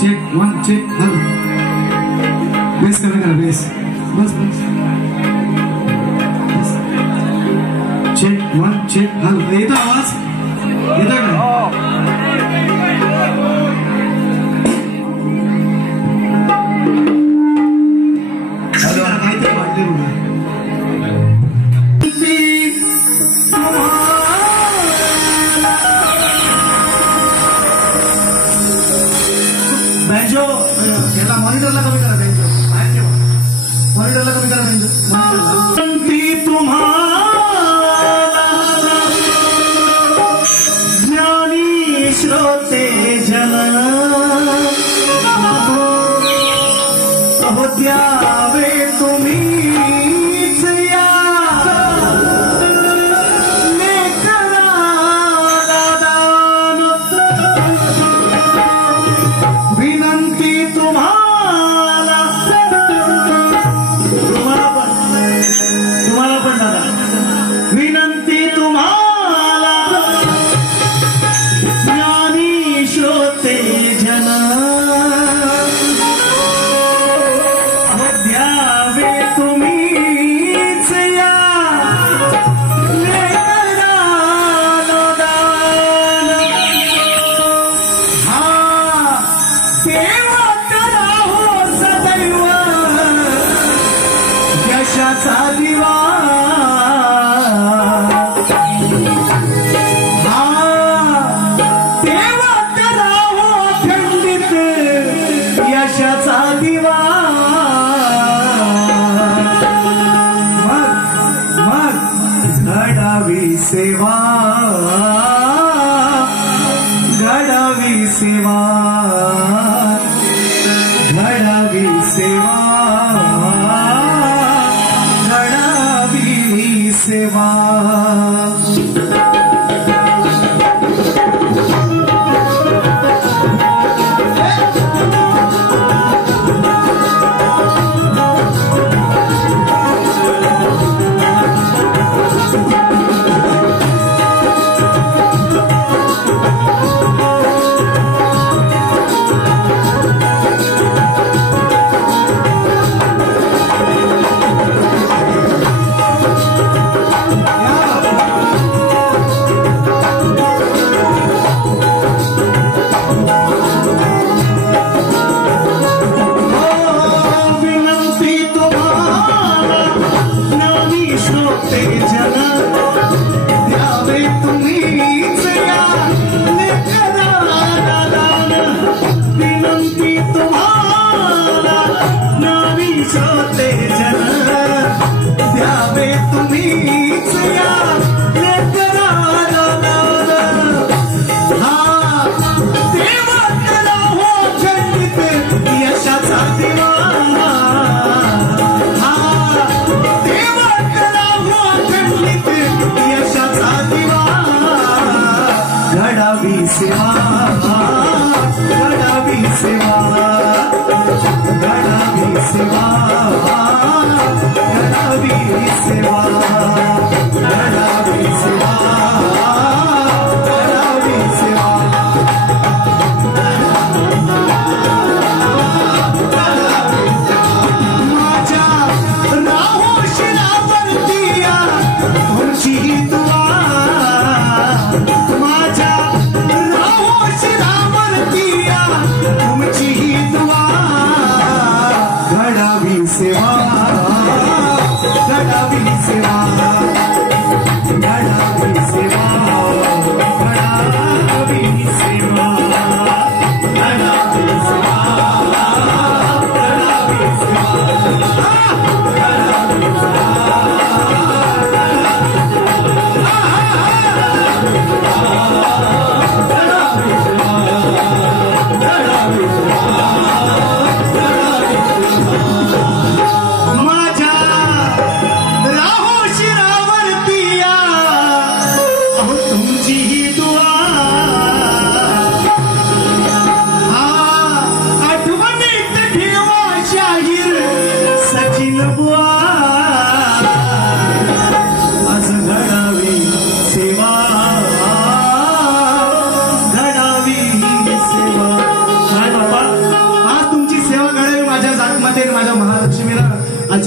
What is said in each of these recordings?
check, one check, base करा base, बस बस check, one check, येतो आवाज, येतो का? बेंचो याला मॉनिटरला कमी करा बेंचो बाहेर ठेवा मॉनिटरला कमी करा बेंचो मॉनिटरला तुम्हाला ज्ञानी श्रोते जन अहो द्यावे तुम्ही सेवा घडावी सेवा घडावी सेवा घडावी सेवा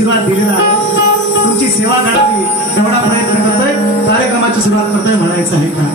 आशीर्वाद दिलेला आहे. तुमची सेवा घडावी एवढा प्रयत्न करतोय. कार्यक्रमाची सुरुवात करतोय म्हणायचं आहे का?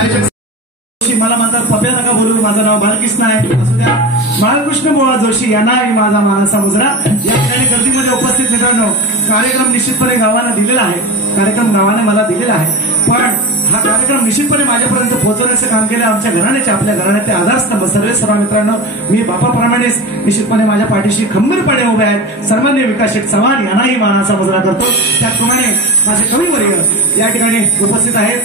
आयोजक मला म्हणतात पप्या नका बोलू, माझं नाव बालकृष्ण आहे. असू द्या, बाळकृष्ण बोळा जोशी यांनाही माझा मानसा मुजरा. या ठिकाणी गर्दीमध्ये उपस्थित मित्रांनो, कार्यक्रम निश्चितपणे गावानं दिलेला आहे, कार्यक्रम गावाने मला दिलेला आहे, पण हा कार्यक्रम निश्चितपणे माझ्यापर्यंत पोहोचवण्याचं काम केलं आमच्या घराण्याचे, आपल्या घराण्याचे आधारस्तंभ सर्व मित्रांनो. मी बापाप्रमाणेच निश्चितपणे माझ्या पाठीशी खंबीरपणे उभे आहेत. सन्मान्य विकास शेठ चव्हाण यांनाही मानाचा मुजरा करतो. त्याचप्रमाणे माझे कविवर्य या ठिकाणी उपस्थित आहेत.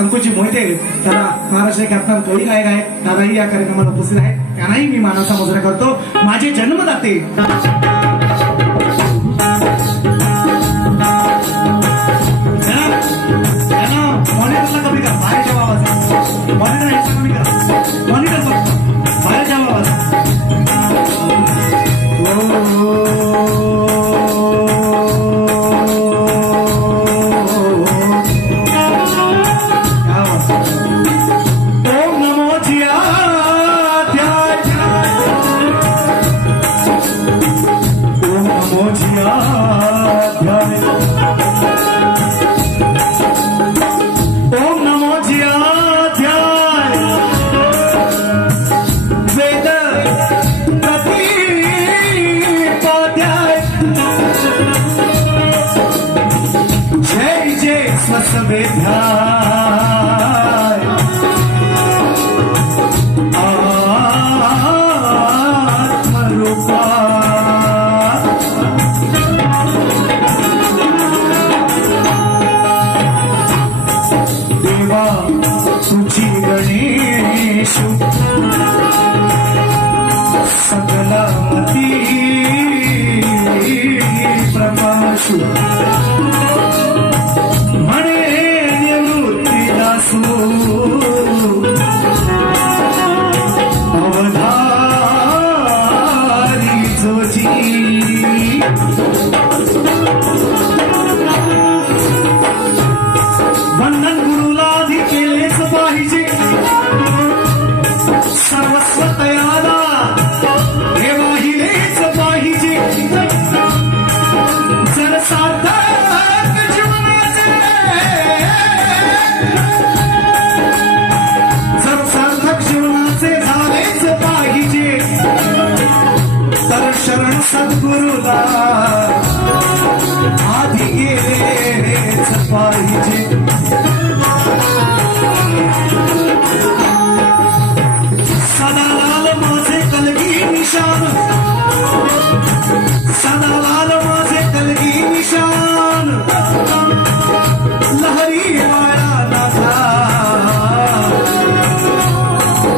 अंकुजी मोहिते, त्याला महाराष्ट्र ख्यातनाम कवी गायक आहेत, दादाही या कार्यक्रमाला उपस्थित आहेत, त्यांनाही मी मानाचा मुजरा करतो. माझे जन्मदाते मॉनिटरला कमी करा, बाहेरच्या आवाज मॉनिटर याचा कमी करा, मॉनिटर फक्त बाहेरच्या आवाज. ओम नमो जियाध्याय, ओम नमो जियाध्याय, ओम नमो जियाध्याय. वेद प्रतिपाध्याय, जय जय स्वसवेध्याय. आत्मरूपा देवा तुझी गणेश सकलमती प्रकाश म्हणे निवृत्तीदासू अवधारी जोजी. वंदन गुरुला आधी केलेच पाहिजे, सर्वस्व तयाला हे वाहिलेच पाहिजे. जर सार्थक जीवनाचे, जर सार्थक जीवनाचे झालेच पाहिजे, तर शरण सद्गुरुला आधी गेलेच पाहिजे. सदालाल माझे कलगी निशान, सदालाल माझे कलगी निशान, लहरी वाळा नाथा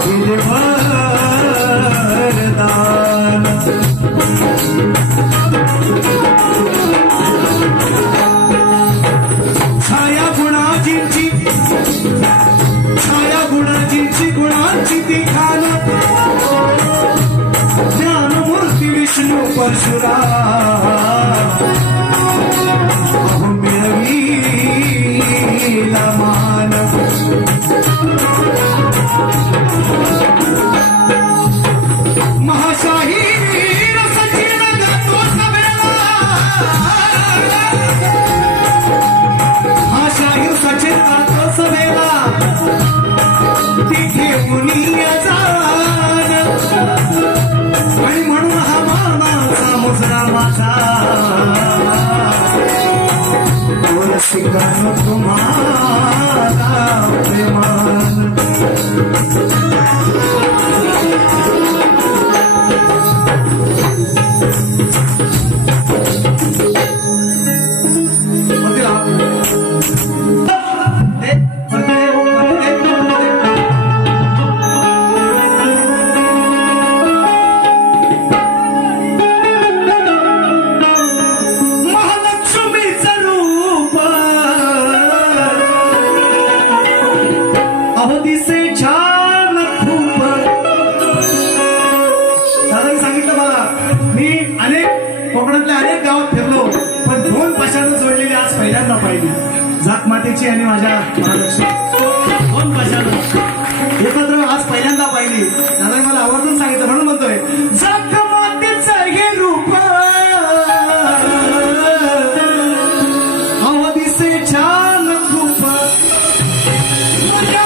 दिले वरदान. छाया गुणाजींची, छाया गुणाजींची, गुणांची ती खान, ज्ञानमूर्ती विष्णू परशुराम अहो मिळवीला मान. महाशाही सचिन गातो सभेला, महाशाही सचिन गातो सभेला, तिथे मुनिया जाण, आणि म्हणून हा मानाचा मुजरा माझा. रसिकानो तुम्हाला प्रेमान. कोकणातल्या अनेक गावात फिरलो, पण दोन पशानं जोडलेली आज पहिल्यांदा पाहिली. जात मातेची आणि माझ्या महालक्ष्मी दोन पशानं एकत्र आज पहिल्यांदा पाहिली. दादा मला आवर्जून सांगितलं, म्हणून म्हणतोय जात मातेचं हे रूप अहो दिसे छान खूप. माझ्या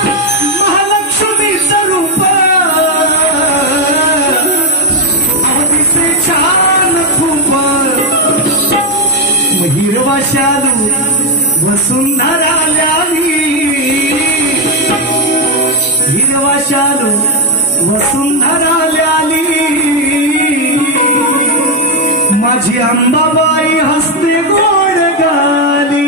हिरवा शालू वसुंधरा आली माझी अंबाबाई हसते गोड गाली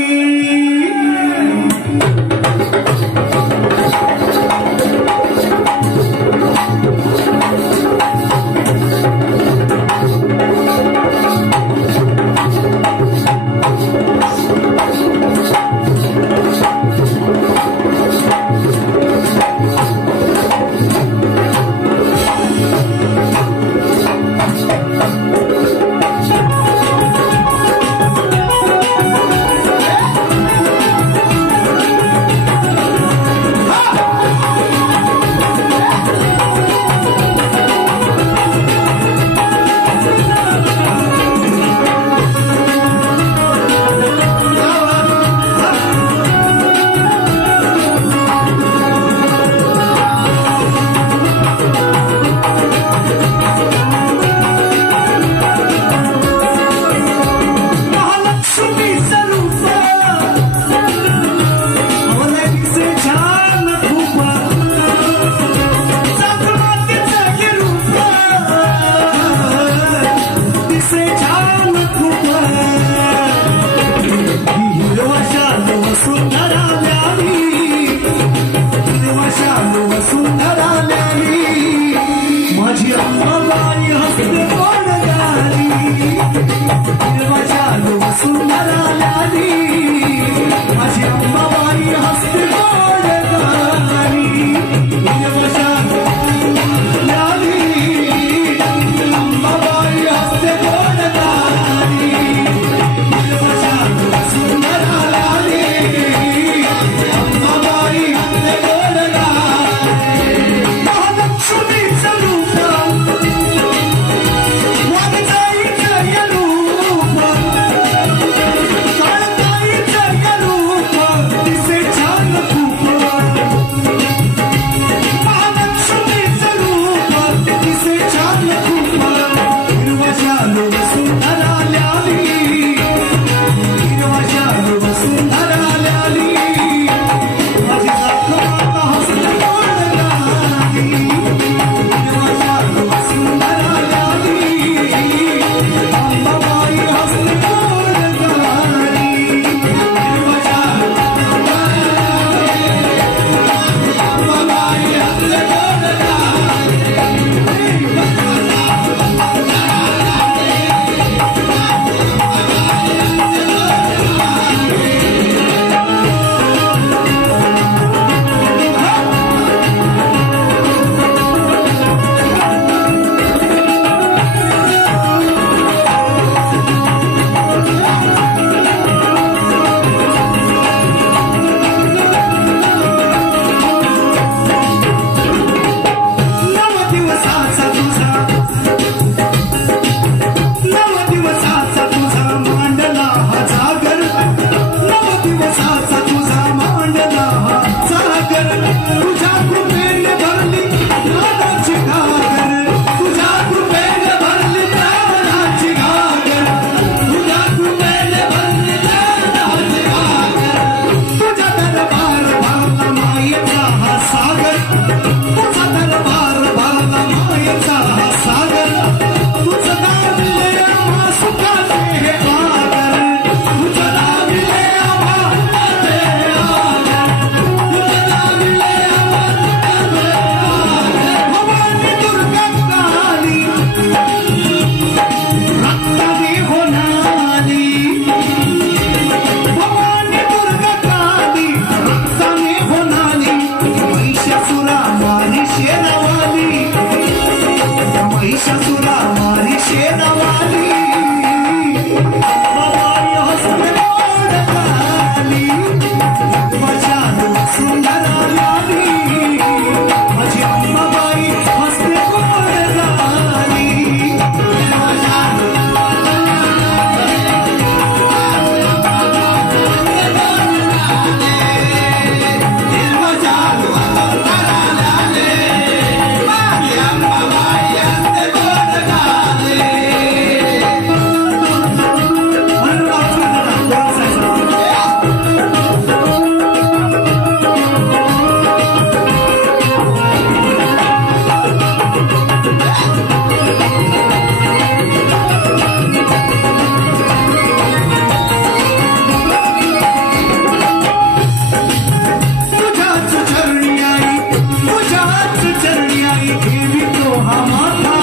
चरणी आई देवी तो हा माथा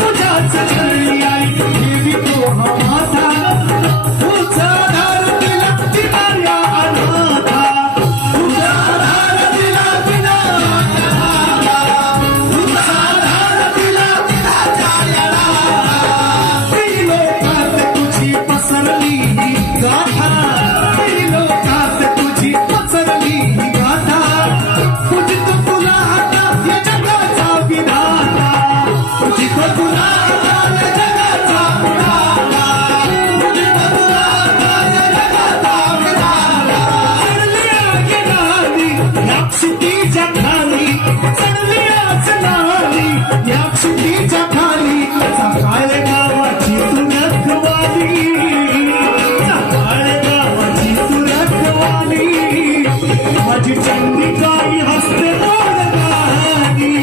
तुझ्याच चरणी आई देवी तो हा माथा तुझा आधार दिला दिनाऱ्या अनाथा तुझा आधार दिला दिनाऱ्या तुझा आधार दिला दिनाच्या लोकात तुझी पसरली ही गाथा लोकात तुझी पसरली ही गाथा तुझी तो तुला आता या जगाचा विधाता तुझी तो तुला आता या जगाचा विधाता तुझी तो तुला आता या जगाचा विधाता चढलिया गेली या क्षितिजा खाली चढलियाच नाली या क्षितिजा खाली सकाळ गावाची तू रखवाली सकाळ गावाची तू रखवाली माझी चंद्रिकाई हसते तोडगाली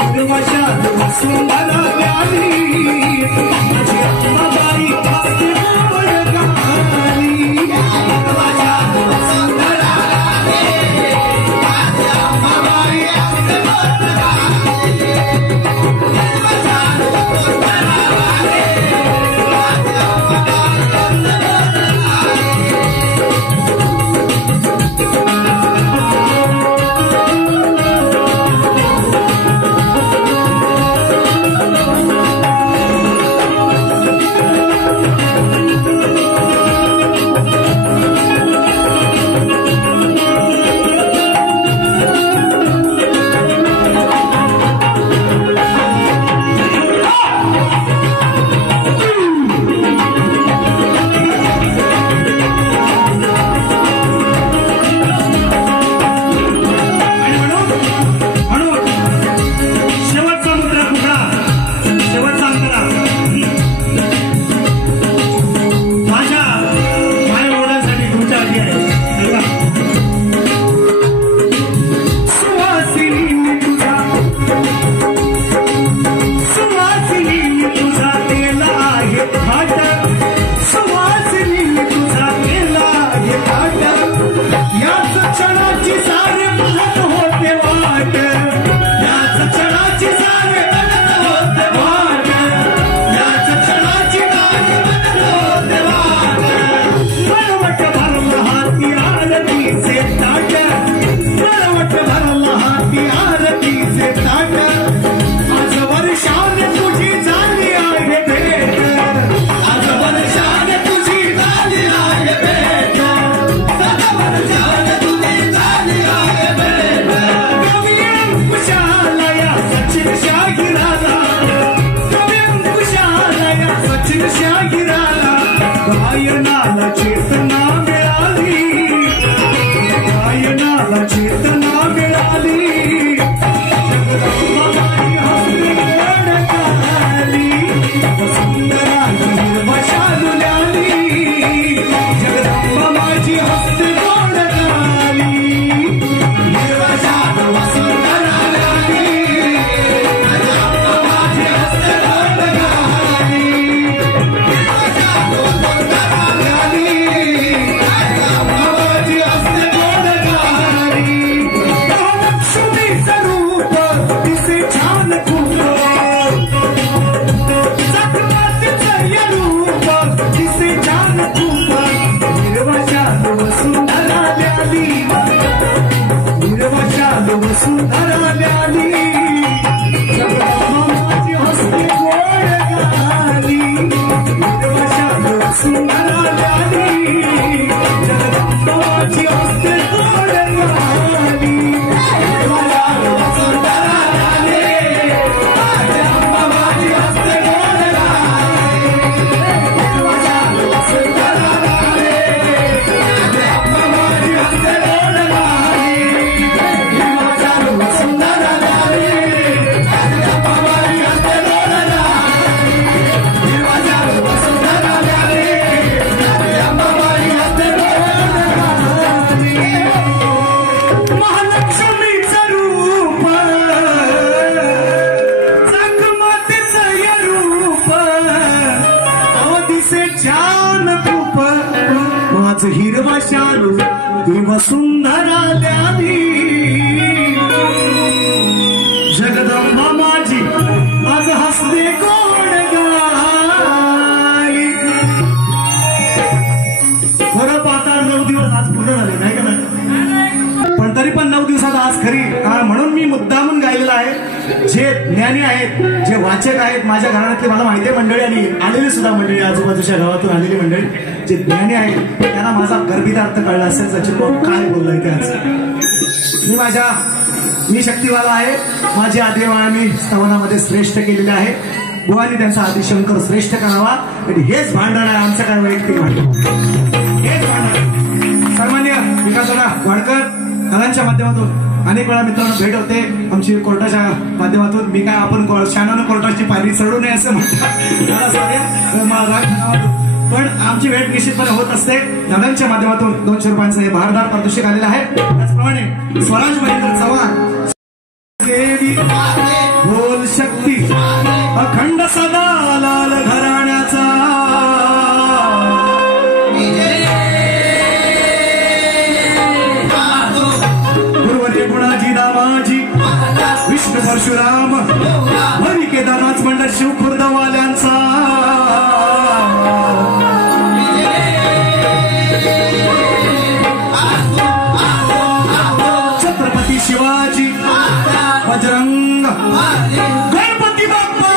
निर्वशात वसुंधरा व्याली माझी अंबाबाई हसते तोडगाली निर्वशात वसुंधरा व्याली माझी अंबाबाई हसते तोडगाली निर्वशात वसुंधरा व्याली माझी हिरवा शालू वसुंधरा द्यावी म्हणून मी मुद्दामून गायलेला आहे. जे ज्ञानी आहेत, जे वाचक आहेत, माझ्या घरातले मला माहिती आहे मंडळी आणि आलेली सुद्धा मंडळी, आजूबाजूच्या गावातून आलेली मंडळी, जे ज्ञानी आहेत त्यांना माझा गर्भितार्थ कळला असेल. सचिन भाऊ काय बोललाय ते आज मी शक्तिवाला आहे. माझी आदिवाळांनी स्तवनामध्ये श्रेष्ठ केलेले आहे. बुवानी त्यांचा आदिशंकर श्रेष्ठ करावा. हेच भांडण आहे आमचं, काय वैयक्तिक भांडण, हेच भांडण. सन्मान्य विकासदादा वाडकर दादांच्या माध्यमातून अनेक वेळा मित्रांनो भेट होते आमची कोर्टाच्या माध्यमातून. मी काय आपण शानानं कोर्टाची पायरी चढू नये असं म्हणतात, पण आमची भेट निश्चितपणे होत असते. दादांच्या माध्यमातून 200 रुपयांचं हे भारदार पारितोषिक आलेलं आहे. त्याचप्रमाणे स्वराज महेंद्र चव्हाण देवी बोल शक्ती अखंड सदा लाल घराण्याचा गुरुवर्य गुणाजी दामाजी विष्णू परशुराम हरी केदारनाथ मंडळ शिवखुर्दवाल्यांचा छत्रपती शिवाजी बजरंग गणपती बाप्पा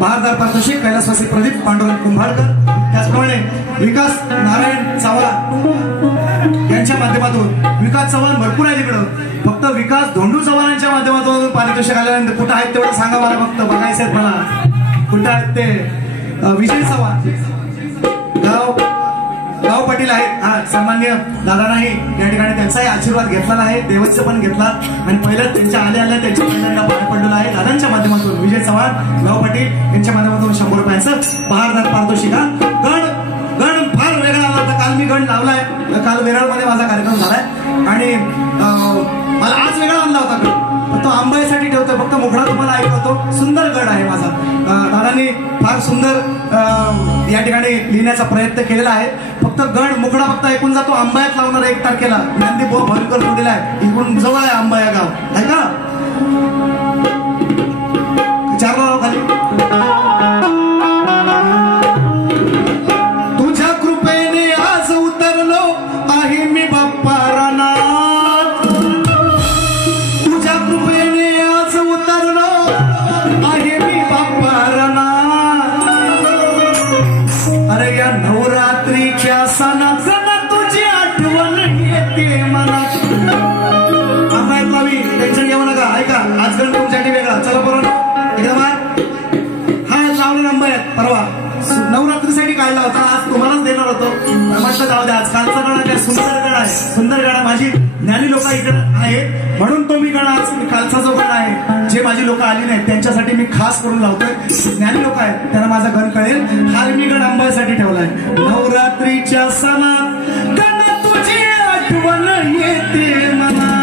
भारदार पारितोषिक कैलासवासी प्रदीप पांडुरंग कुंभारकर. त्याचप्रमाणे विकास नारायण चव्हाण यांच्या माध्यमातून विकास चव्हाण भरपूर आहे तिकडं, फक्त विकास धोंडू चव्हाणांच्या माध्यमातून पारितोषिक आल्यानंतर कुठं आहेत तेवढं सांगा मला, फक्त बघायचं आहेत मला कुठं आहेत ते. विजय चव्हाण गाव पाटील आहेत. हा सन्मान्य दादांनाही या ठिकाणी त्यांचाही आशीर्वाद घेतलेला आहे, देवचं पण घेतला आणि पहिल्याच त्यांच्या आल्या त्यांच्या पहिल्यांदा पाय पडलेला आहे. दादांच्या माध्यमातून विजय चव्हाण गाव पाटील यांच्या माध्यमातून 100 रुपयांचं भारदार पारितोषिक. गण फार वेगळा आला. काल मी गण लावलाय, काल वेराळमध्ये माझा कार्यक्रम झालाय आणि मला आज वेगळा आणला होता गण, तो आंबाईसाठी ठेवतोय, फक्त मुखडा तुम्हाला ऐकवतो. सुंदर गड आहे माझा. दादांनी फार सुंदर या ठिकाणी लिहिण्याचा प्रयत्न केलेला आहे. फक्त गड मुखडा फक्त ऐकून जातो. आंबायात लावणार 1 तारखेला ज्ञानदीप भाऊ भरकर दिलेला आहे. इकडून जवळ आहे आंबाया गाव, आहे का 4 गाव खाली. तुझ्या कृपेने आज उतरलो आहे मी बाप्पा रानात, तुझ्या कृपेने आज उतरलो आहे मी बाप्पा रानात. अरे या नवरात्रीच्या सणात तुझी आठवण येते मनात. आंबायात लावी, टेन्शन घेऊ नका. ऐका आज गण तुमच्यासाठी वेगळा. चला बरोबर एकदम हा लावला आंबायात परवा नवरात्रीसाठी काढला होता, आज तुम्हालाच देणार होतो. म्हटलं जाऊ द्या, आज कालचा गण आहे, सुंदर गण आहे, सुंदर गण आहे. माझी ज्ञानी लोक इकडे आहेत म्हणून तो मी गण आज कालचा जो गण आहे, जे माझी लोक आली नाहीत त्यांच्यासाठी मी खास करून लावतोय. ज्ञानी लोक आहेत त्यांना माझा गण कळेल. हा मी गण आंबासाठी ठेवलाय. नवरात्रीच्या सणात गण तुझी आठवण येते मनात.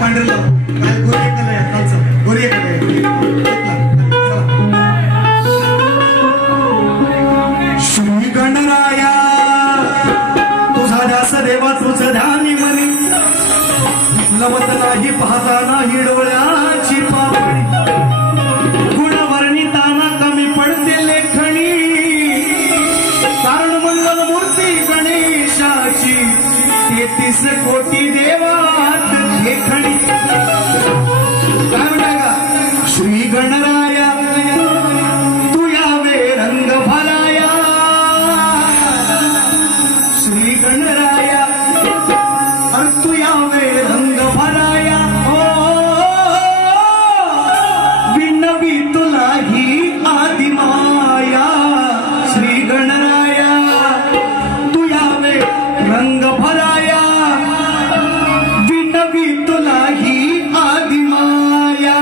पांढरे लाव काय गोरी कलर आहे कालचं गोरी कलर श्री गणराया तुझा दास देवा तुझं ध्यानी मनी लवत नाही पाहता नाही डोळ्याची पापणी गुणवर्णिताना कमी पडते लेखणी कारण मंगल मूर्ती गणेशाची 33 कोटी देवात लेखणी काय म्हणताय का श्री गणराया तू यावे रंग भराया श्री गणराया तू यावे रंग भराया विनवी तुला ही आदिमाया श्री गणराया तू यावे रंग भराया विनवी तुला ही आदिमाया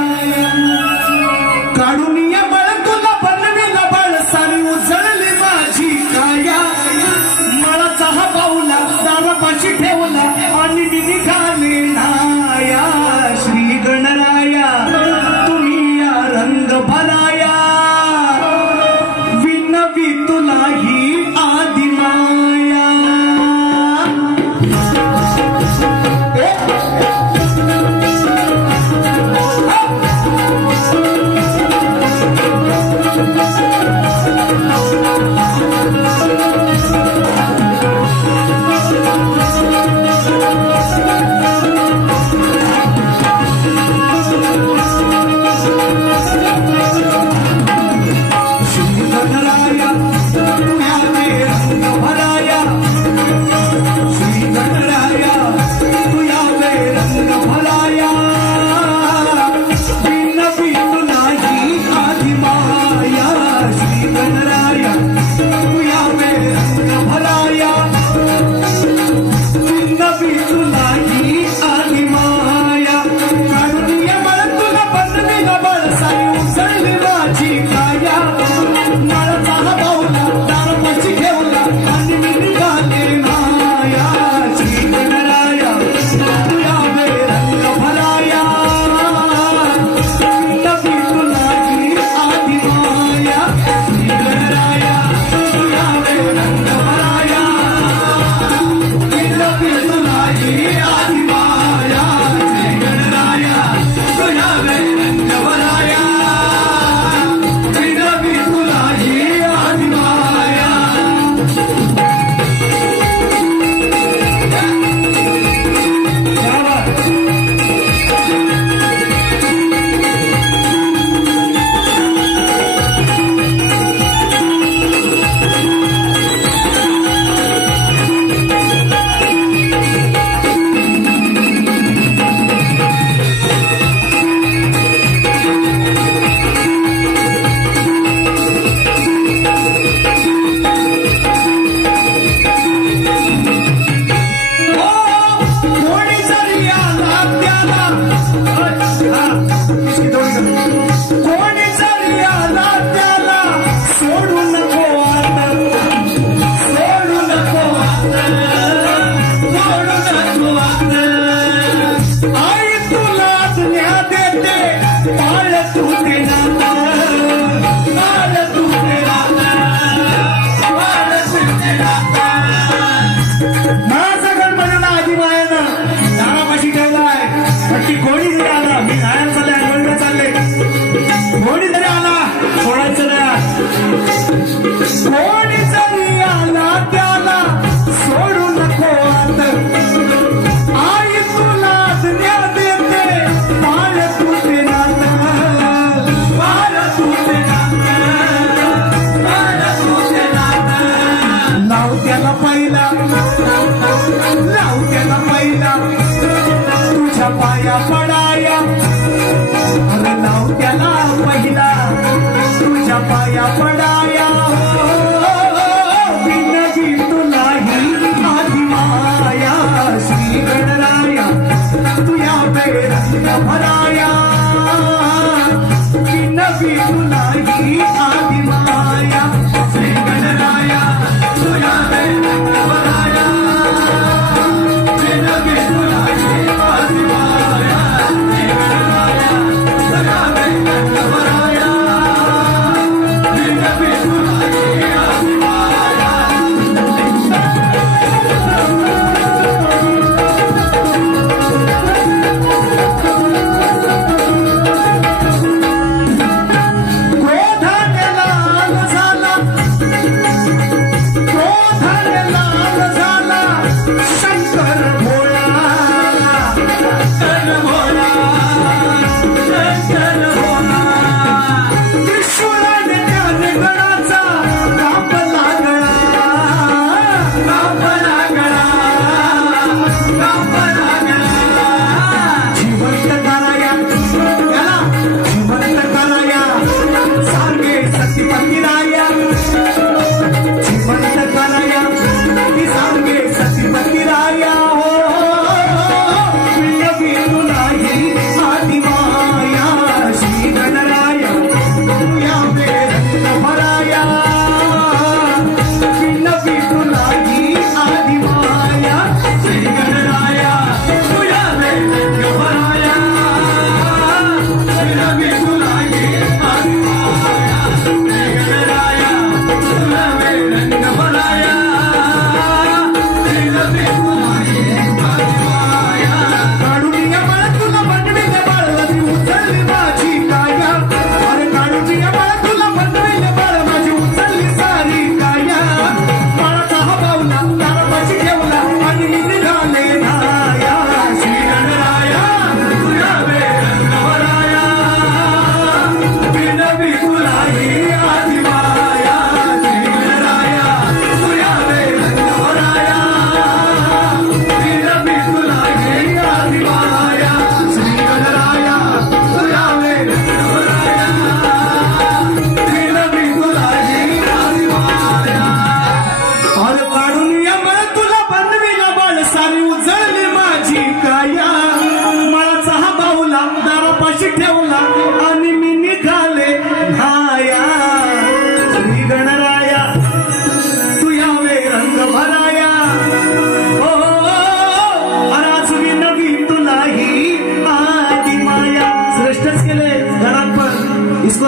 काढून या बळ तुला बनविला बळ सारी उजळली माझी काया मळाचा हा पाऊला दारापाशी ठेवला आणि मी निघाले नाया श्री गणराया तुम्ही या रंग भराया विनवी तुला ही आदिमाया तुझ्या पाया पडाया नाव त्याला पहिला तुझ्या पाया पडाया विनवी तुलाही आदिमाया श्री गणराया तुझ्या रंग भराया विनवी तुलाही आदिमाया श्री गणराया तुझ्या रंग भराया विनवी तुलाही आदिमाया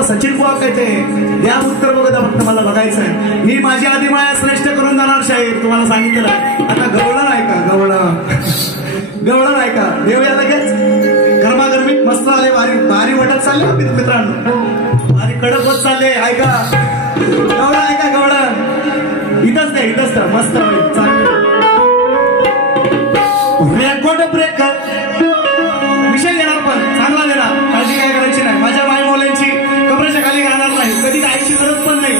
सचिन बुवा काय ते द्या उत्तर बघत फक्त मला बघायचं आहे. ही माझी आदिमाया श्रेष्ठ करून जाणार शाहीर तुम्हाला सांगितलं आहे. आता गवळण आहे का गवळण आहे का देऊया लगेच गरमागरमी मस्त आले भारी वाटत चालले मित्रांनो भारी कडक होत चालले ऐका गवळण ऐका गवळण इथंच नाही इथंच मस्त चालले रेकॉर्ड ब्रेक विषय घेणार पण चांगला देणार काळजी काय करायची नाही. माझ्या मायमौल्यांची कमरेच्या खाली घालणार नाही कधी गायची गरज पण नाही.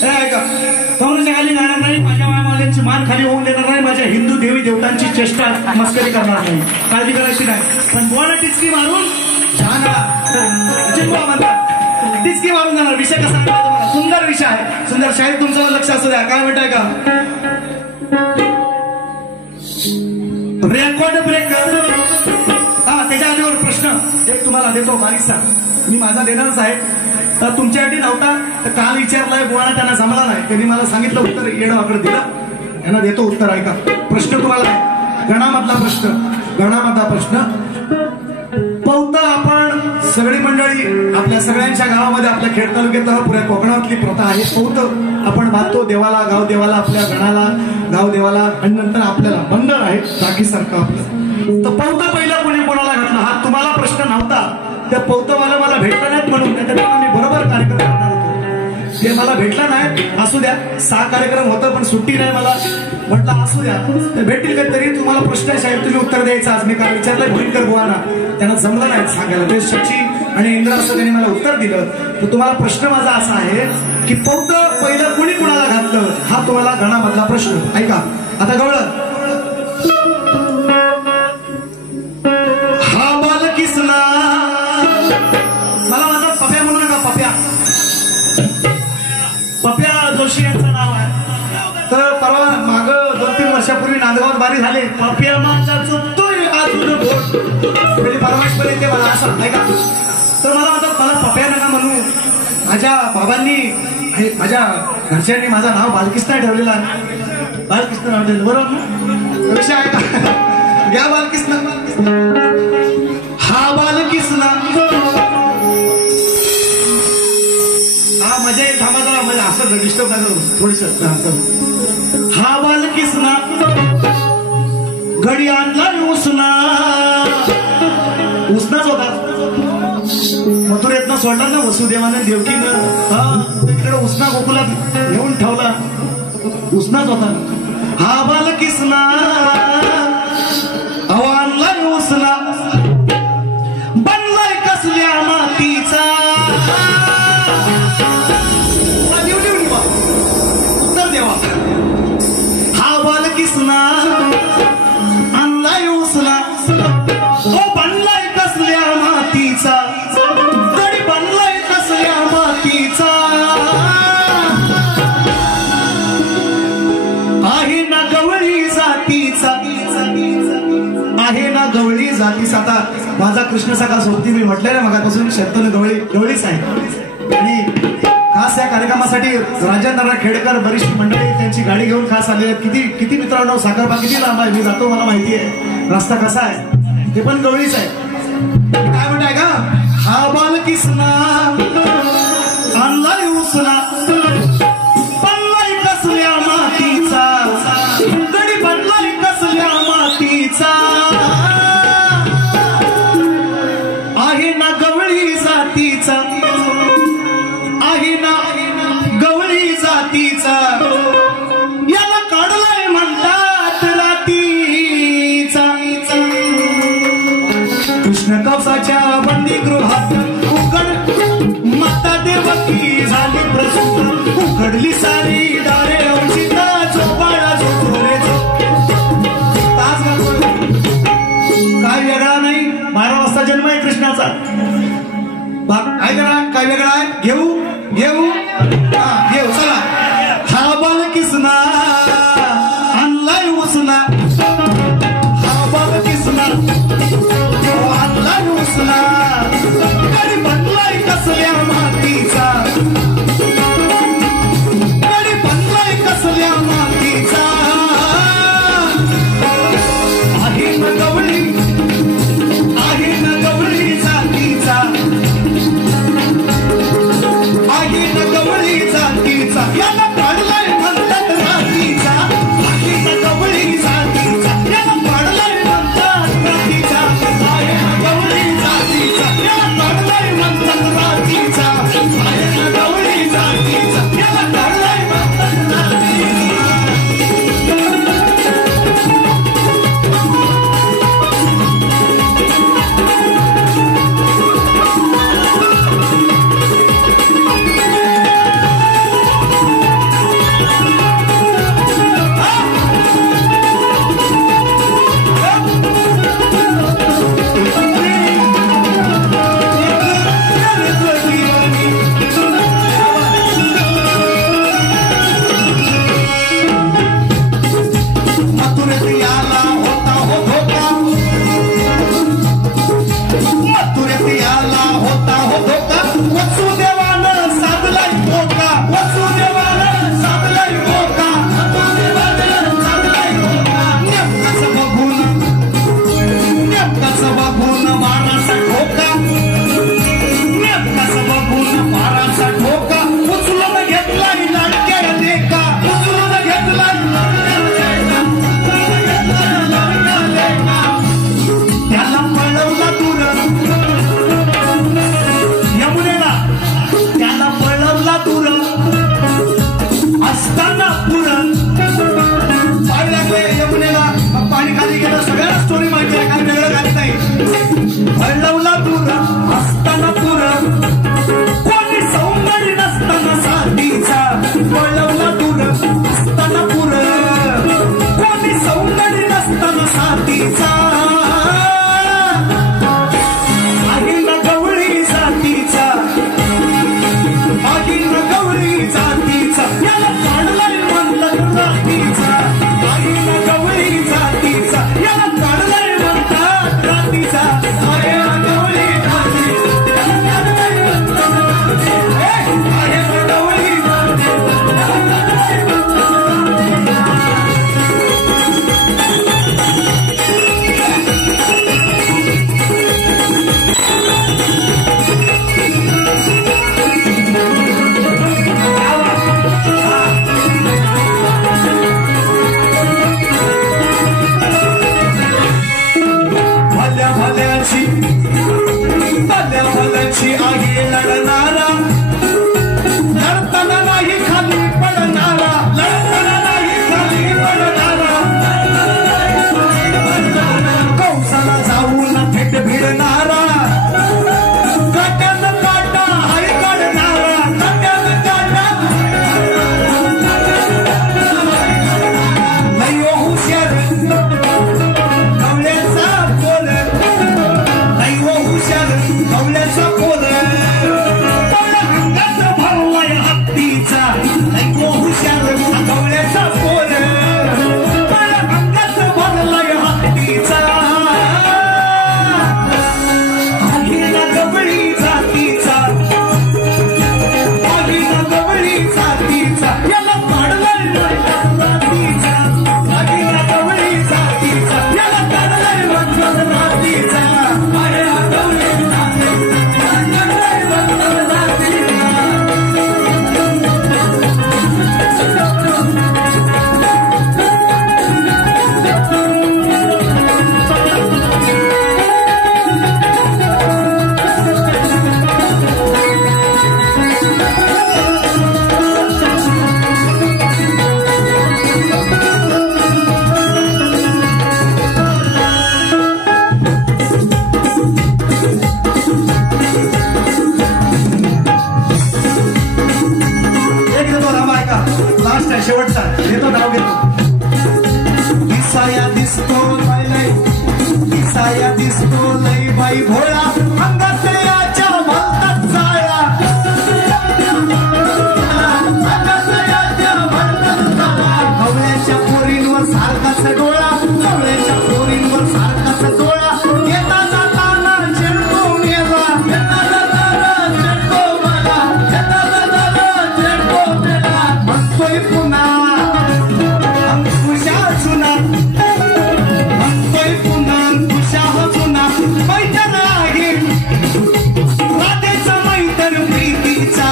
हे ऐका कमरेच्या खाली घालणार नाही माझ्या मायमौल्यांची मान खाली होऊन देणार नाही. माझ्या हिंदू देवी देवतांची चेष्टा मस्करी करणार नाही काळजी करायची नाही. पण बोला टिचकी मारून जिंकवा म्हणतात टिचकी मारून जाणार. विषय कसा आहे तुम्हाला सुंदर विषय आहे सुंदर शाहीर तुमचं लक्ष असू द्या. काय म्हणताय का रेकॉर्ड ब्रेक त्याच्या आधीवर प्रश्न एक तुम्हाला देतो बारीकसा मी माझा देणारच आहे. तर तुमच्यासाठी नव्हता तर काल विचारलाय बुवाना त्यांना जमला नाही त्यांनी मला सांगितलं उत्तर येणं आकडे दिलं यांना देतो उत्तर ऐका. प्रश्न तुम्हाला गणामधला प्रश्न पौत आपण सगळी मंडळी आपल्या सगळ्यांच्या गावामध्ये आपल्या खेड तालुक्यात पुऱ्या कोकणातली प्रथा आहे. पौत आपण बांधतो देवाला गाव देवाला आपल्या गणाला गाव देवाला आणि नंतर आपल्याला बंधन आहे राखीसारखं आपलं. तर पौत पहिला कोणी कोणाला घातला हा तुम्हाला प्रश्न नव्हता. त्या पौतवाला मला भेटला नाहीत म्हणून त्याच्यात मी बरोबर कार्यक्रम करणार होतो. ते मला भेटला नाही असू द्या 6 कार्यक्रम होतं पण सुट्टी नाही मला म्हटलं असू द्या ते भेटतील का तरी तुम्हाला प्रश्न आहे साहेब तुम्ही उत्तर द्यायचं. आज मी काय विचारलंय भोईनकर बुवाना त्यांना जमलं नाही सांगायला ते शची आणि इंद्र असं त्यांनी मला उत्तर दिलं. तर तुम्हाला प्रश्न माझा असा आहे की पौत पहिलं कोणी कुणाला घातलं हा तुम्हाला गणामधला प्रश्न ऐका. आता गवळण हा बाल किसना मला माझा पप्या म्हणू नका पप्या जोशी यांचं नाव आहे. तर परवा माग 2-3 वर्षापूर्वी नांदगावात बारी झाले पप्या माझा चुकतोय अजून बोट परमेश्वर ते मला असं ऐका. तर मला पप्या नका म्हणू माझ्या बाबांनी माझ्या घरच्यांनी माझं नाव बालकृष्ण ठेवलेलं आहे. बालकृष्ण नाव ठेवलं बरोबर ना विषय आहे का घ्या बालकृष्ण हा बालकृष्ण हा मजा येईल थांबा जरा म्हणजे असं डिस्टर्ब नाही थोडस. हा बालकृष्ण घडी आणला उसनाच होता मथुरेतनं सोडला ना वसुदेवानं देवकीनं तिकडे उसना गोकुलात घेऊन ठेवला उसनाच होता. हा बालकृष्ण आणला उसना बनलाय कसल्या मातीचा उत्तर देवा. हा बालकृष्ण आणला ओ बनलाय कसल्या मातीचा, गडी बनलाय कसल्या मातीचा, आहे ना गवळी जातीचा, आहे ना गवळी जातीचा. आता माझा कृष्ण सखा सोबती मी म्हटलंय ना मगापासून शब्दन गवळीच आहे. आणि खास या कार्यक्रमासाठी राजेंद्र खेडकर बरीचशी मंडळी त्यांची गाडी घेऊन खास आले आहेत. किती मित्रांनो, साखरपा किती लांब आहे मी जातो, मला माहिती आहे रस्ता कसा आहे, ते पण गवळीच आहे. काय म्हणताय का, हा बाल किसना आणलाय उसना, बनलाय कसल्या मातीचा, गडी बनलाय कसल्या मातीचा, आहे ना गवळी जातीचा, आहे ना गवळी जातीचा, याला काढलाय म्हणतात रातीचा. कृष्ण कवसाच्या बंदीगृहात उघड माता देवकी झाली प्रसूत, उघडली सारी दारे औषिता, झोपाळा झोरे तास काय वेगळा नाही. 12 वाजता जन्म आहे कृष्णाचा. काय करा, काय वेगळा आहे, घेऊ चला. हा बाल किसना आणलाय उसना, हा बाल किसना आणलाय उसना, गडी बनलाय कसल्या मातीचा, गडी बनलाय कसल्या मातीचा, आहे ना गवळी, आहे ना गवळी जातीचा, आहे ना गवळी जातीचा, याला बाया दिसतो लई बाई भोळा अंगात याच्या भलतात जाळा गवळ्याच्या पोरींवर सारखाच डोळा गवळ्याच्या पोरींवर सारखाच डोळा येता जाताना चिडको मेला येता जाताना चिडको मेला येता जाताना चिडको मेला म्हणतोय पुन्हा अंकुशा जुना म्हणतोय पुन्हा अंकुशा जुना मैदान आहे राधेचा मैदान प्रीतीचा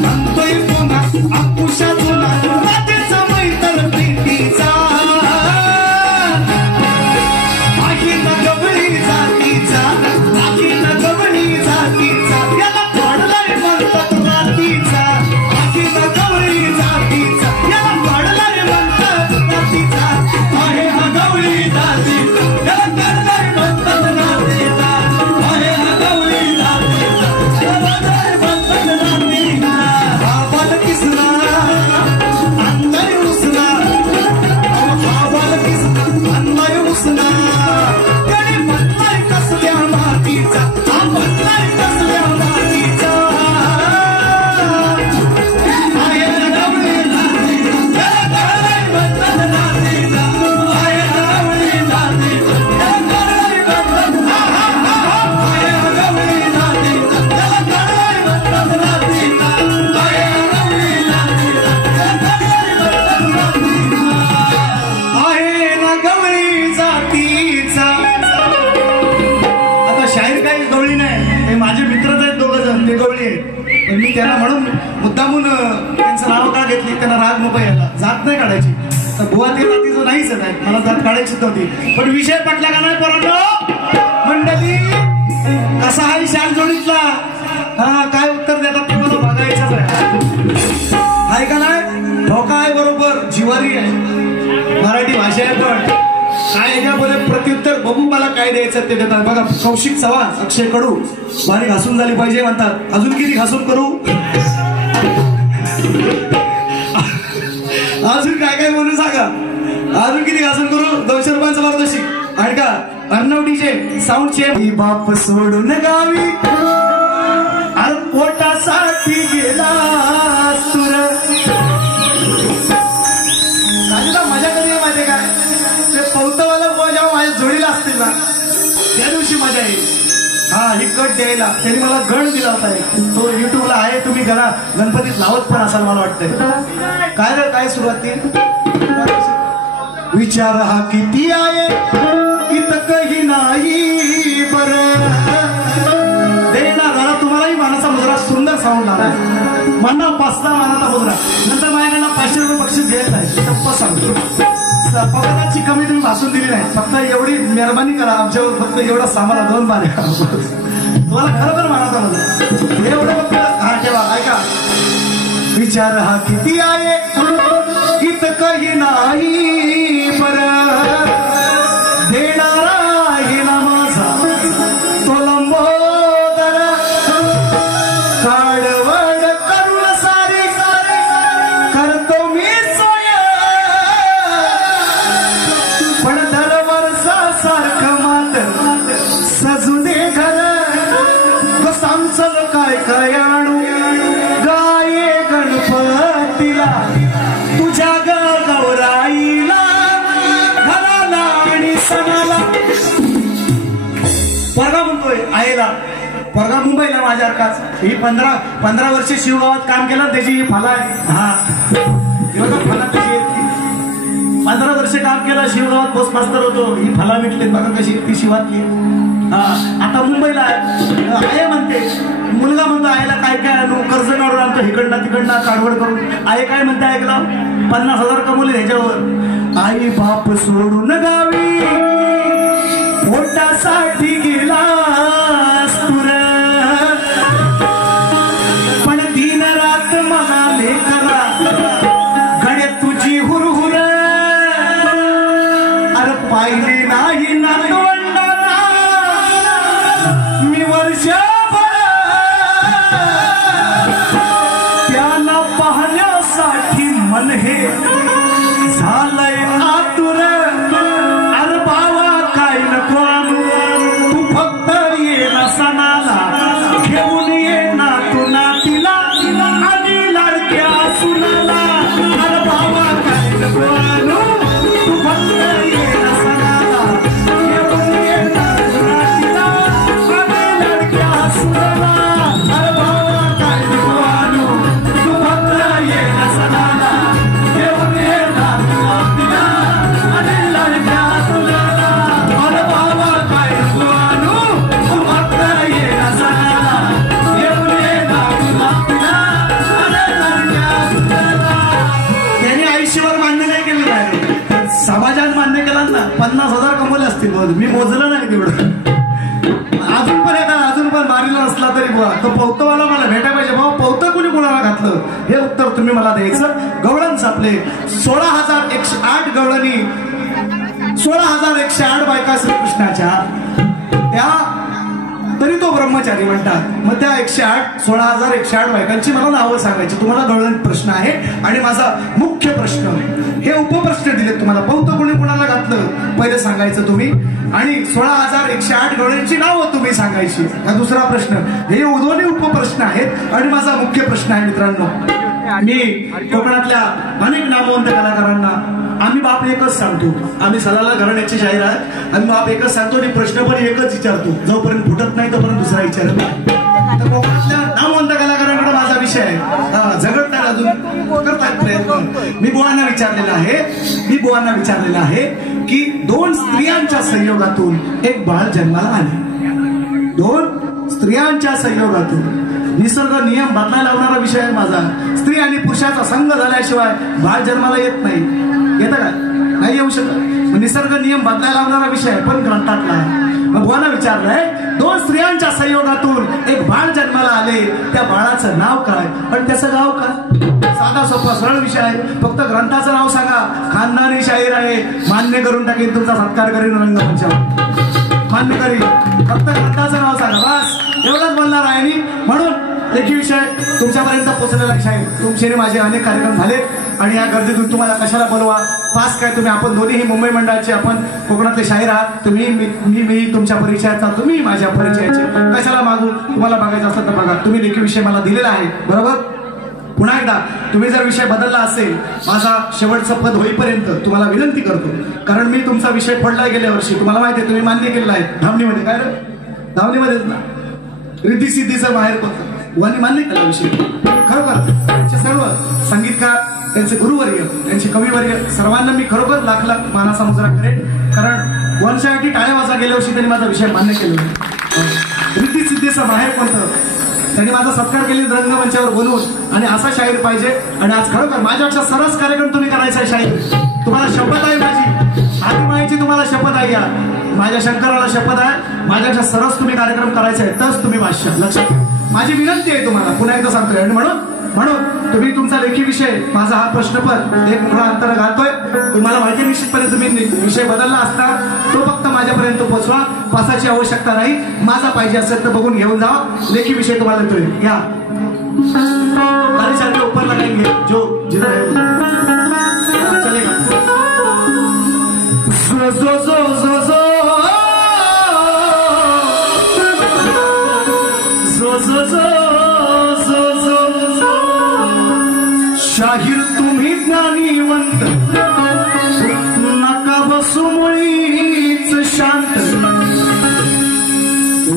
म्हणतोय पुन्हा अंकुशा जुना राधेचा मैदान प्रीतीचा आखी न गवळी जातीचा आखी न गवळी जातीचा याला पडलाय म्हणतात रातीचा आखी न गवळी जातीचा याला पडलाय म्हणतात रातीचा आहे हा गवळी जातीचा याला पडलाय म्हणतात रातीचा आहे हा गवळी जातीचा याला पडलाय म्हणतात रातीचा हा बालकिसना अंधाय उसना हा बालकिसना अंधाय उसना त्याने म्हणलाय कसल्या मातीचा हा म्हणलाय कसल्या मातीचा आहे हा गवळी जातीचा याला पडलाय म्हणतात रातीचा आहे हा गवळी जातीचा याला पडलाय म्हणतात आहे हा गवळी जातीचा याला पडलाय म्हणतात रातीचा आहे हा गवळी जातीचा याला पडलाय म्हणतात रातीचा आहे ना गवळी जातीचा. आता शाहीर काही गवळी नाही, हे माझे मित्रच आहेत दोघ जण, ते गवळी आहेत. पण मी त्यांना म्हणून मुद्दामून त्यांचं नाव का घेतली, त्यांना राग नको यायला, जात नाही काढायची. तर बुवा ते जातीचं नाहीच आहे, मला जात काढायची नव्हती. पण विषय पटला का नाही पोरांनो मंडळी? कसा आहे शाल जोडीतला? हा, काय उत्तर देतात ते मला बघायचंच आहे का नाही? धोका आहे बरोबर, जिवारी आहे, मराठी भाषा आहे. पण काय घ्या बोले प्रत्युत्तर बघू मला काय द्यायचं ते देतात. बघा, कौशिक चव्हाण, अक्षय कडू, बारी घासून झाली पाहिजे म्हणतात. अजून किती घासून करू? अजून काय काय बोलू सांगा? अजून किती घासून करू? 200 रुपयांचं पारितोषिक आणि का अर्णवटीचे साऊंडचे. बाप सोडून गावी अरे पोटासाठी गेला सुर. मजा कधी माहिती काय? ते पौतवाला जेव्हा माझ्या जोडीला असतील ना, त्या दिवशी मजा येईल. हा, ही कट द्यायला त्यांनी मला गण दिला होता, तो युट्यूबला आहे, तुम्ही घरा गणपतीत लावत पण असाल मला वाटतंय. काय रे, काय सुरुवात ती? विचार हा किती आहे इतकही नाही बरं देणार. जरा तुम्हालाही मानाचा मुद्रा सुंदर साऊंड आला, मना 5 मानाचा मुद्रा. नंतर माझ्याकडनं 500 रुपये बक्षीस घेत नाही, टप्प सांगतो. पगाराची कमी तुम्ही भासून दिली नाही, फक्त एवढी मेहरबानी करा आमच्यावर, फक्त एवढा सामाना 2 बारे तुम्हाला खरोखर मानाचा मुद्रा एवढं फक्त. हा ठेवा, ऐका. विचार हा किती आहे इतकही नाही बरं देणारा गेला माझा तो लंबोदर. काळवड करुण सारी करतो मी सोय, पण दरवर्षा सारखं मात्र सजू दे घर. सांगचल काय काय आणू गाये गणपतीला तुझ्या गौराईला घराला आणि सणाला. पोरगा म्हणतोय आईला, पोरगा मुंबईला माझ्यासारखाच. ही 15 वर्षे शिवगावात काम केलं, त्याची ही फला आहे. हा, फला कशी 15 वर्षे काम केलं शिवगावात, बस मास्तर होतो. ही फला मिटली बघा कशी, ती शिवातली. हा, आता मुंबईला आहे म्हणते. मुलगा म्हणतो आईला काय काय आणू, कर्ज काढून आणतो इकडनं तिकडनं काढवड करून. आई काय म्हणते ऐकलं, 50,000 कमवले ह्याच्यावर. आई बाप सोडून गावी पोटासाठी गेला तुर, पण दिन रात म्हणाले करा गडे तुझी हुरहुर. अरे पाहिली नाही नातवंडाला मी वर्षभर, त्यांना पाहण्यासाठी मन हे झालंय आतुर. अरे बाबा काय नको आणू मी मोजलं नाही तेवढं. अजून पण मारीला असला तरी बुवा तो पौतवाला मला भेटायला पाहिजे. बाबा पौत कोणी कोणाला घातलं हे उत्तर तुम्ही मला द्यायचं. गवळण सापले 16,108 गवळणी 16,108 बायका श्रीकृष्णाच्या त्या तरी तो ब्रह्मचारी म्हणतात. मग त्या 16,108 बायकांची मला नावं सांगायची. तुम्हाला गवळण प्रश्न आहे आणि माझा मुख्य प्रश्न हे उपप्रश्न दिलेत तुम्हाला. पौत कोणी कोणाला घातलं पहिले सांगायचं तुम्ही आणि 16,108 गवळ्यांची नावं तुम्ही सांगायची. हा दुसरा प्रश्न. हे दोन्ही उपप्रश्न आहेत आणि माझा मुख्य प्रश्न आहे मित्रांनो. मी कोकणातल्या अनेक नामवंत कलाकारांना आम्ही बाप एकच सांगतो. आम्ही सलाला घराण्याची शाहीर आहे. आम्ही बाप एकच सांगतो आणि प्रश्न पण एकच विचारतो. जोपर्यंत फुटत नाही तोपर्यंत दुसरा विचारत नाही. तर कोकणातल्या नामवंत कलाकारांकडे माझा विषय आहे. झगडतात अजून करतात प्रयत्न. मी बुवांना विचारलेला आहे की 2 स्त्रियांच्या संयोगातून एक बाळ जन्माला आले. 2 स्त्रियांच्या संयोगातून निसर्ग नियम बदलायला लावणारा विषय आहे माझा. स्त्री आणि पुरुषाचा संग झाल्याशिवाय बाळ जन्माला येत नाही. येतं का? नाही येऊ शकत. निसर्ग नियम बदलायला लावणारा विषय आहे पण ग्रंथातला आहे. मग बुवांना विचारलंय 2 स्त्रियांच्या संयोगातून एक बाळ जन्माला आले. त्या बाळाचं नाव काय पण त्याचं गाव काय? साधा सोपा सरळ विषय आहे. फक्त ग्रंथाचं नाव सांगा. खानदानी शाहीर आहे. मान्य करून टाकेन. तुमचा सत्कार करीन रंगमंचावर. मान्य करीन. फक्त ग्रंथाचं नाव सांगा. बस एवढंच बोलणार आहे मी. म्हणून लेखी विषय तुमच्यापर्यंत पोहोचलेला शाहीर. तुमचे माझे अनेक कार्यक्रम झाले आणि या गर्दीतून तुम्हाला कशाला बोलवा. पास काय तुम्ही आपण दोन्हीही मुंबई मंडळाचे आपण कोकणातले शाहीर आहात. तुम्ही मी तुमच्या परिचयाचा तुम्ही माझ्या परिचयाचे कशाला मागू. तुम्हाला बघायचं असतं तर बघा. तुम्ही लेखी विषय मला दिलेला आहे बरोबर. पुन्हा एकदा तुम्ही जर विषय बदलला असेल माझा शेवटचं पद होईपर्यंत तुम्हाला विनंती करतो. कारण मी तुमचा विषय फोडला गेल्या वर्षी. तुम्हाला माहिती आहे तुम्ही मान्य केलेला आहे. धावणीमध्ये काय रे धावणीमध्येच ना रिद्धी सिद्धीचं बाहेर पडतं. बुवांनी मान्य केला विषय. खरोखर त्यांचे सर्व संगीतकार त्यांचे गुरुवर्य त्यांचे कविवर्य सर्वांना मी खरोखर लाख लाख मानाचा मुजरा करेन. कारण बुवांसाठी टाळ्या वाजा गेल्या वर्षी त्यांनी माझा विषय मान्य केला. रिद्धी सिद्धीचं बाहेर पडतं. त्यांनी माझा सत्कार केली रंगमंचावर बोलवून आणि असा शाहीर पाहिजे. आणि आज खरोखर माझ्यापेक्षा सरस कार्यक्रम तुम्ही करायचा आहे शाहीर. तुम्हाला शपथ आहे माझी. आदिमाईची तुम्हाला शपथ आहे. या माझ्या शंकराला शपथ आहे. माझ्यापेक्षा सरस तुम्ही कार्यक्रम करायचा आहे तरच तुम्ही भाष्य लक्षात. माझी विनंती आहे तुम्हाला पुन्हा एकदा सांगतोय. आणि म्हणून तुम्ही तुमचा लेखी विषय माझा हा प्रश्नपद एक मोठा अंतर घालतोय. तुम्हाला माहिती निश्चितपणे तुम्ही विषय बदलला असता तो फक्त माझ्यापर्यंत पोहोचवा. पासाची आवश्यकता नाही. माझा पाहिजे असेल तर बघून घेऊन जावा. लेखी विषय तुम्हाला देतोय. या गाडीसारखे ऊपर लगाएंगे जो जिधर है चलेगा. जो जो जो जो जो शाहीर तुम्ही ज्ञानीवंत नका बसू मुळीच शांत.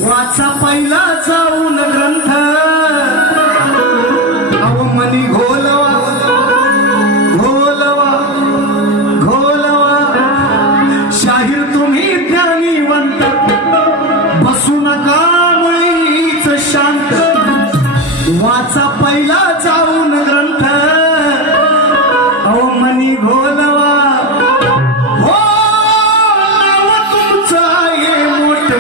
वाचा पहिला जाऊन ग्रंथ अवमनी घोलवा घोलवा घोलवा. शाहीर तुम्ही ज्ञानीवंत बसू नका मुळीच शांत. वाचा पहिला जाऊन ग्रंथ अवमनी घोलवा. हो नाव तुमचं आहे मोठ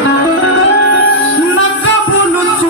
नका बोलूच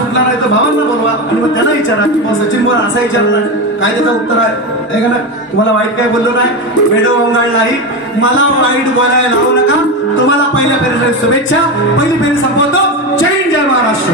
सुटला नाही तर भावांना बोलवा आणि मग त्यांना विचारा की मग सचिन बोला असा विचारला काय त्याचं उत्तर आहे का ना. तुम्हाला वाईट काय बोललो नाही, वेडो वंगाळ नाही, मला वाईट बोलायला लावू नका. तुम्हाला पहिल्या फेरीला शुभेच्छा. पहिली फेरी संपवतो. जय हिंद, जय महाराष्ट्र.